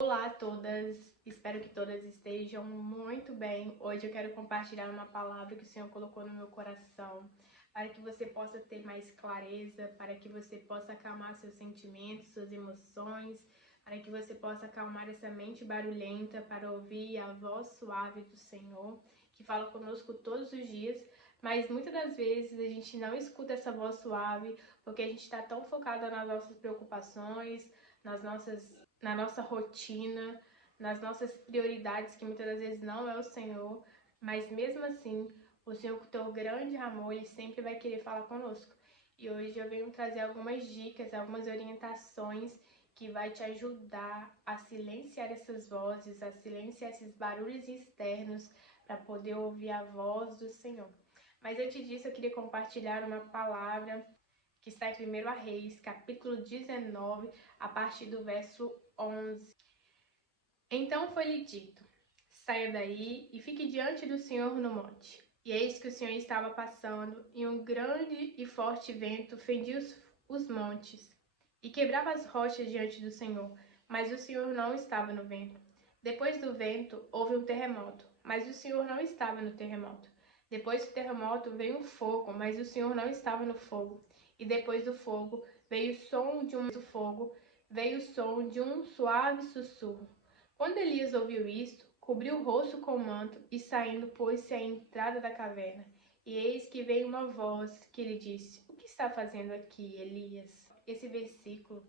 Olá a todas, espero que todas estejam muito bem. Hoje eu quero compartilhar uma palavra que o Senhor colocou no meu coração, para que você possa ter mais clareza, para que você possa acalmar seus sentimentos, suas emoções, para que você possa acalmar essa mente barulhenta para ouvir a voz suave do Senhor, que fala conosco todos os dias, mas muitas das vezes a gente não escuta essa voz suave porque a gente está tão focada nas nossas preocupações, na nossa rotina, nas nossas prioridades, que muitas das vezes não é o Senhor, mas mesmo assim, o Senhor, com o teu grande amor, Ele sempre vai querer falar conosco. E hoje eu venho trazer algumas dicas, algumas orientações que vai te ajudar a silenciar essas vozes, a silenciar esses barulhos externos, para poder ouvir a voz do Senhor. Mas antes disso, eu queria compartilhar uma palavra que está em 1 Reis, capítulo 19, a partir do verso 11. Então foi-lhe dito: saia daí e fique diante do Senhor no monte. E eis que o Senhor estava passando, e um grande e forte vento fendia os montes e quebrava as rochas diante do Senhor, mas o Senhor não estava no vento. Depois do vento houve um terremoto, mas o Senhor não estava no terremoto. Depois do terremoto veio um fogo, mas o Senhor não estava no fogo. E depois do fogo veio o som de um suave sussurro. Quando Elias ouviu isto, cobriu o rosto com o manto e, saindo, pôs-se à entrada da caverna. E eis que veio uma voz que lhe disse: o que está fazendo aqui, Elias? Esse versículo,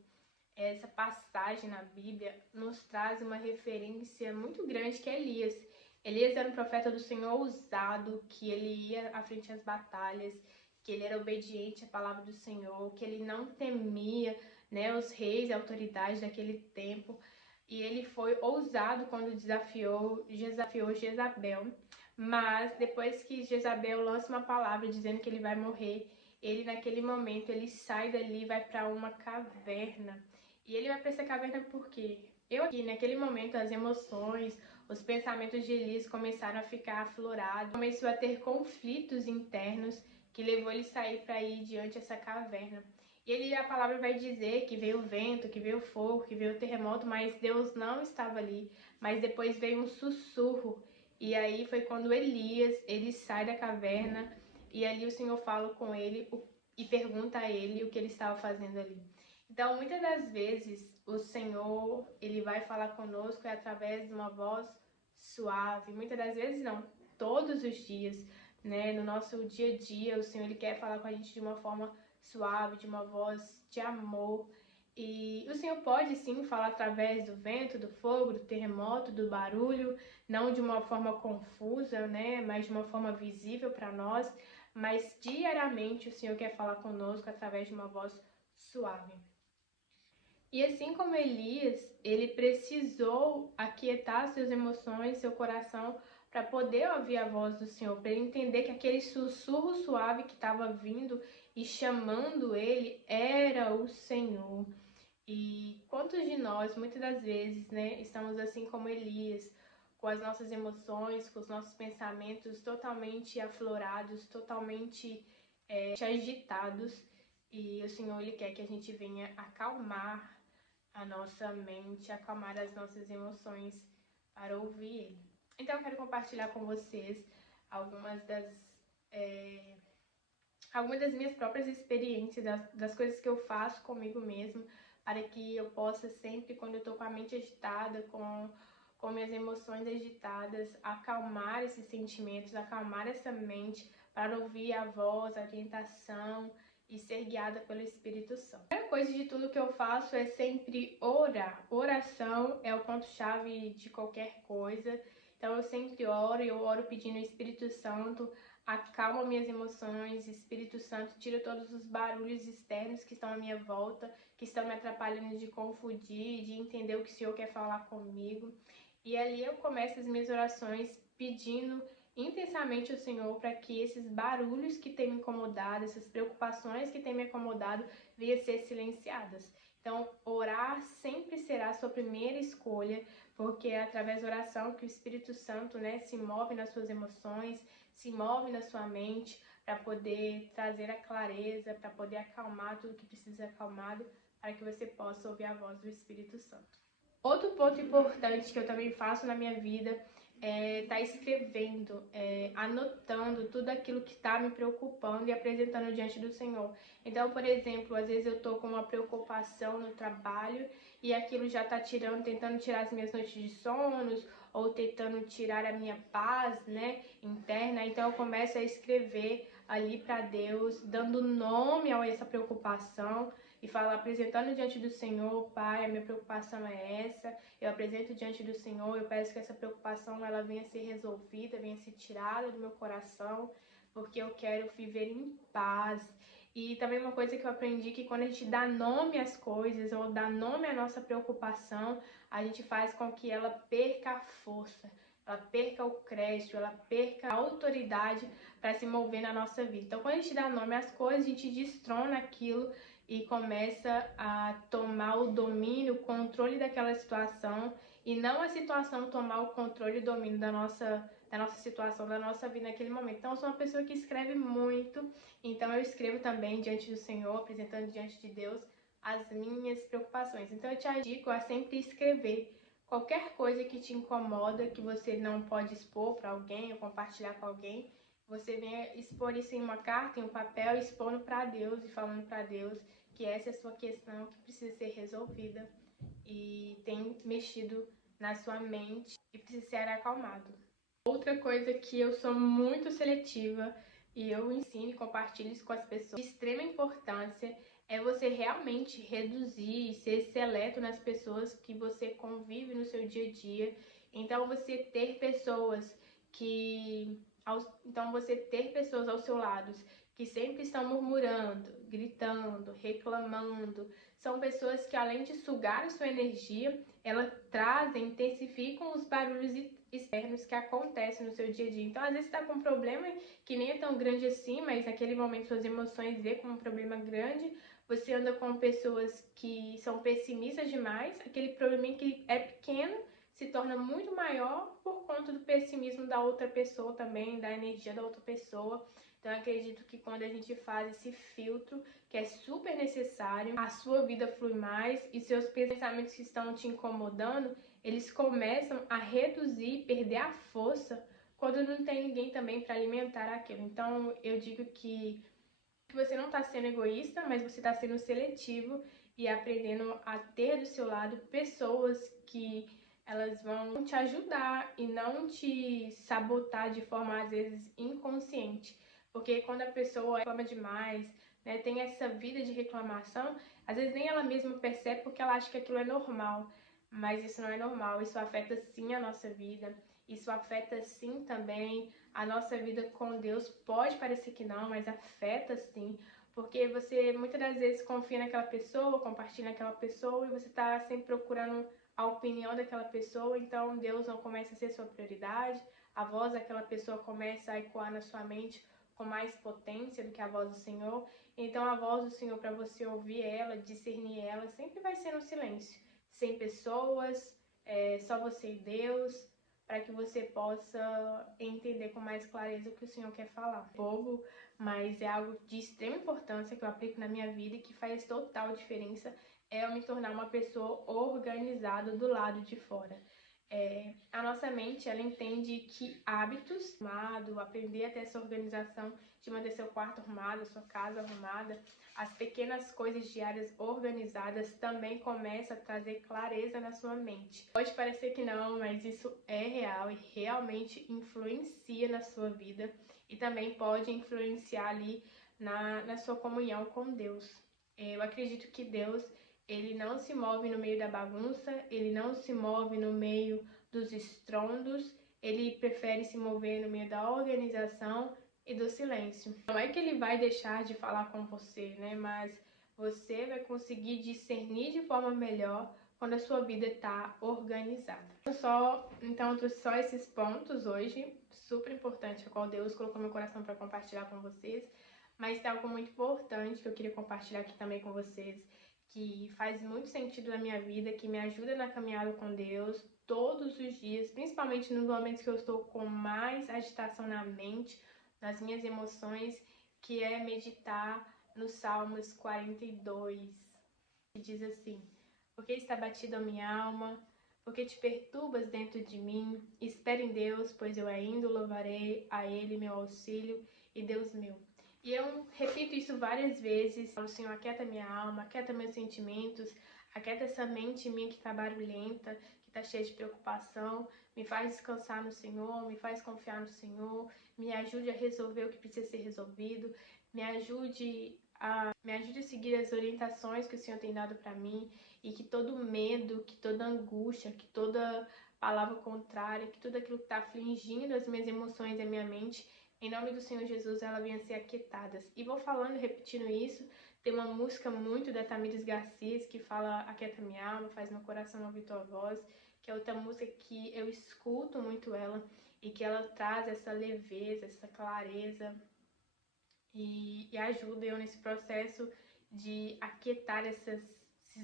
essa passagem na Bíblia, nos traz uma referência muito grande, que é Elias. Elias era um profeta do Senhor ousado, que ele ia à frente às batalhas, que ele era obediente à palavra do Senhor, que ele não temia, os reis e autoridades daquele tempo. E ele foi ousado quando desafiou Jezabel. Mas depois que Jezabel lança uma palavra dizendo que ele vai morrer, ele naquele momento ele sai dali e vai para uma caverna. E ele vai para essa caverna porque naquele momento as emoções, os pensamentos de Elias começaram a ficar aflorados, começou a ter conflitos internos que levou ele a sair para ir diante dessa caverna. E a palavra vai dizer que veio o vento, que veio o fogo, que veio o terremoto, mas Deus não estava ali. Mas depois veio um sussurro. E aí foi quando Elias, ele sai da caverna e ali o Senhor fala com ele e pergunta a ele o que ele estava fazendo ali. Então, muitas das vezes, o Senhor, ele vai falar conosco através de uma voz suave. Muitas das vezes não, todos os dias, no nosso dia a dia, o Senhor, ele quer falar com a gente de uma forma suave, de uma voz de amor. E o Senhor pode sim falar através do vento, do fogo, do terremoto, do barulho, não de uma forma confusa, mas de uma forma visível para nós. Mas diariamente o Senhor quer falar conosco através de uma voz suave. E assim como Elias, ele precisou aquietar suas emoções, seu coração, para poder ouvir a voz do Senhor, para ele entender que aquele sussurro suave que estava vindo e chamando ele era o Senhor. E quantos de nós, muitas das vezes, estamos assim como Elias, com as nossas emoções, com os nossos pensamentos totalmente aflorados, totalmente agitados, e o Senhor, ele quer que a gente venha acalmar a nossa mente, acalmar as nossas emoções para ouvir Ele. Então eu quero compartilhar com vocês algumas das minhas próprias experiências, das coisas que eu faço comigo mesmo, para que eu possa sempre, quando eu estou com a mente agitada, com minhas emoções agitadas, acalmar esses sentimentos, acalmar essa mente, para ouvir a voz, a orientação e ser guiada pelo Espírito Santo. A primeira coisa de tudo que eu faço é sempre orar. Oração é o ponto-chave de qualquer coisa. Então eu sempre oro, e eu oro pedindo ao Espírito Santo: acalma minhas emoções, Espírito Santo, tira todos os barulhos externos que estão à minha volta, que estão me atrapalhando de confundir, de entender o que o Senhor quer falar comigo. E ali eu começo as minhas orações pedindo intensamente ao Senhor para que esses barulhos que têm me incomodado, essas preocupações que têm me incomodado, venham a ser silenciadas. Então, orar sempre será a sua primeira escolha, porque é através da oração que o Espírito Santo, se move nas suas emoções, se move na sua mente, para poder trazer a clareza, para poder acalmar tudo que precisa ser acalmado, para que você possa ouvir a voz do Espírito Santo. Outro ponto importante que eu também faço na minha vida é estar escrevendo, anotando tudo aquilo que está me preocupando e apresentando diante do Senhor. Então, por exemplo, às vezes eu estou com uma preocupação no trabalho e aquilo já está tentando tirar as minhas noites de sonos ou tentando tirar a minha paz, né, interna. Então, eu começo a escrever ali para Deus, dando nome a essa preocupação e falar, apresentando diante do Senhor: Pai, a minha preocupação é essa, eu apresento diante do Senhor, eu peço que essa preocupação ela venha ser resolvida, venha ser tirada do meu coração, porque eu quero viver em paz. E também uma coisa que eu aprendi, que quando a gente dá nome às coisas, ou dá nome à nossa preocupação, a gente faz com que ela perca a força, ela perca o crédito, ela perca a autoridade para se mover na nossa vida. Então, quando a gente dá nome às coisas, a gente destrona aquilo e começa a tomar o domínio, o controle daquela situação, e não a situação tomar o controle e o domínio da nossa situação, da nossa vida naquele momento. Então, eu sou uma pessoa que escreve muito, então eu escrevo também diante do Senhor, apresentando diante de Deus as minhas preocupações. Então, eu te indico a sempre escrever qualquer coisa que te incomoda, que você não pode expor para alguém ou compartilhar com alguém. Você venha expor isso em uma carta, em um papel, expondo para Deus e falando para Deus que essa é a sua questão que precisa ser resolvida e tem mexido na sua mente e precisa ser acalmado. Outra coisa que eu sou muito seletiva e eu ensino e compartilho isso com as pessoas, de extrema importância, é você realmente reduzir e ser seleto nas pessoas que você convive no seu dia a dia. Então você ter pessoas ao seu lado que sempre estão murmurando, gritando, reclamando, são pessoas que, além de sugar a sua energia, elas trazem, intensificam os barulhos externos que acontecem no seu dia a dia. Então, às vezes, você está com um problema que nem é tão grande assim, mas naquele momento suas emoções vê como um problema grande. Você anda com pessoas que são pessimistas demais, aquele problema que é pequeno se torna muito maior por conta do pessimismo da outra pessoa também, da energia da outra pessoa. Então, eu acredito que quando a gente faz esse filtro, que é super necessário, a sua vida flui mais e seus pensamentos que estão te incomodando, eles começam a reduzir, perder a força quando não tem ninguém também para alimentar aquilo. Então, eu digo que você não está sendo egoísta, mas você está sendo seletivo e aprendendo a ter do seu lado pessoas que elas vão te ajudar e não te sabotar de forma, às vezes, inconsciente. Porque quando a pessoa reclama demais, né, tem essa vida de reclamação, às vezes nem ela mesma percebe porque ela acha que aquilo é normal. Mas isso não é normal, isso afeta sim a nossa vida, isso afeta sim também a nossa vida com Deus. Pode parecer que não, mas afeta sim, porque você muitas das vezes confia naquela pessoa, compartilha naquela pessoa e você está sempre procurando a opinião daquela pessoa, então Deus não começa a ser sua prioridade, a voz daquela pessoa começa a ecoar na sua mente com mais potência do que a voz do Senhor. Então a voz do Senhor, para você ouvir ela, discernir ela, sempre vai ser no silêncio, sem pessoas, só você e Deus, para que você possa entender com mais clareza o que o Senhor quer falar. Bobo, mas é algo de extrema importância que eu aplico na minha vida e que faz total diferença, é eu me tornar uma pessoa organizada do lado de fora. A nossa mente, ela entende que hábitos, aprender a ter essa organização de manter seu quarto arrumado, sua casa arrumada, as pequenas coisas diárias organizadas também começam a trazer clareza na sua mente. Pode parecer que não, mas isso é real e realmente influencia na sua vida e também pode influenciar ali na sua comunhão com Deus. Eu acredito que Deus, ele não se move no meio da bagunça, ele não se move no meio dos estrondos, ele prefere se mover no meio da organização e do silêncio. Não é que ele vai deixar de falar com você, né? Mas você vai conseguir discernir de forma melhor quando a sua vida está organizada. Então, eu trouxe só esses pontos hoje, super importante, a qual Deus colocou no meu coração para compartilhar com vocês. Mas tem algo muito importante que eu queria compartilhar aqui também com vocês, que faz muito sentido na minha vida, que me ajuda na caminhada com Deus todos os dias, principalmente nos momentos que eu estou com mais agitação na mente, nas minhas emoções, que é meditar no Salmos 42, que diz assim: porque está batida a minha alma, porque te perturbas dentro de mim. Espere em Deus, pois eu ainda o louvarei, a Ele meu auxílio e Deus meu. E eu repito isso várias vezes. O Senhor, aquieta minha alma, aquieta meus sentimentos, aquieta essa mente minha que está barulhenta, que está cheia de preocupação. Me faz descansar no Senhor, me faz confiar no Senhor, me ajude a resolver o que precisa ser resolvido, me ajude a seguir as orientações que o Senhor tem dado para mim, e que todo medo, que toda angústia, que toda palavra contrária, que tudo aquilo que está afligindo as minhas emoções e a minha mente, em nome do Senhor Jesus, ela venha a ser aquietadas. E vou falando, repetindo isso. Tem uma música muito da Tamires Garcia que fala aquieta minha alma, faz meu coração ouvir tua voz, que é outra música que eu escuto muito ela, e que ela traz essa leveza, essa clareza, e ajuda eu nesse processo de aquietar esses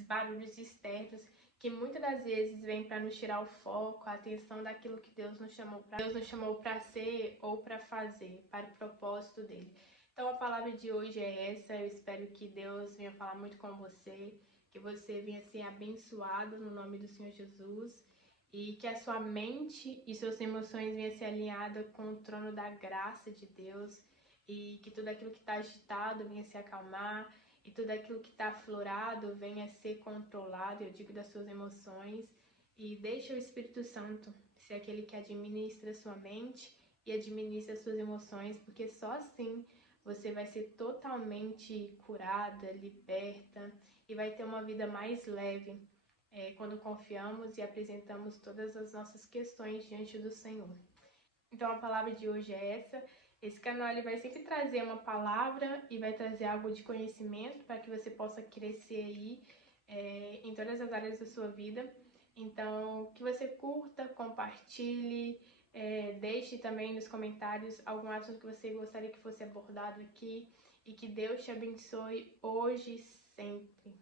barulhos externos que muitas das vezes vêm para nos tirar o foco, a atenção daquilo que Deus nos chamou para ser ou para fazer, para o propósito dele. Então a palavra de hoje é essa. Eu espero que Deus venha falar muito com você, que você venha ser abençoado no nome do Senhor Jesus, e que a sua mente e suas emoções venham ser alinhadas com o trono da graça de Deus, e que tudo aquilo que está agitado venha se acalmar, e tudo aquilo que está aflorado venha ser controlado, eu digo das suas emoções, e deixa o Espírito Santo ser aquele que administra a sua mente e administra as suas emoções, porque só assim você vai ser totalmente curada, liberta, e vai ter uma vida mais leve, quando confiamos e apresentamos todas as nossas questões diante do Senhor. Então a palavra de hoje é essa. Esse canal ele vai sempre trazer uma palavra e vai trazer algo de conhecimento para que você possa crescer aí em todas as áreas da sua vida. Então, que você curta, compartilhe, deixe também nos comentários algum assunto que você gostaria que fosse abordado aqui, e que Deus te abençoe hoje e sempre.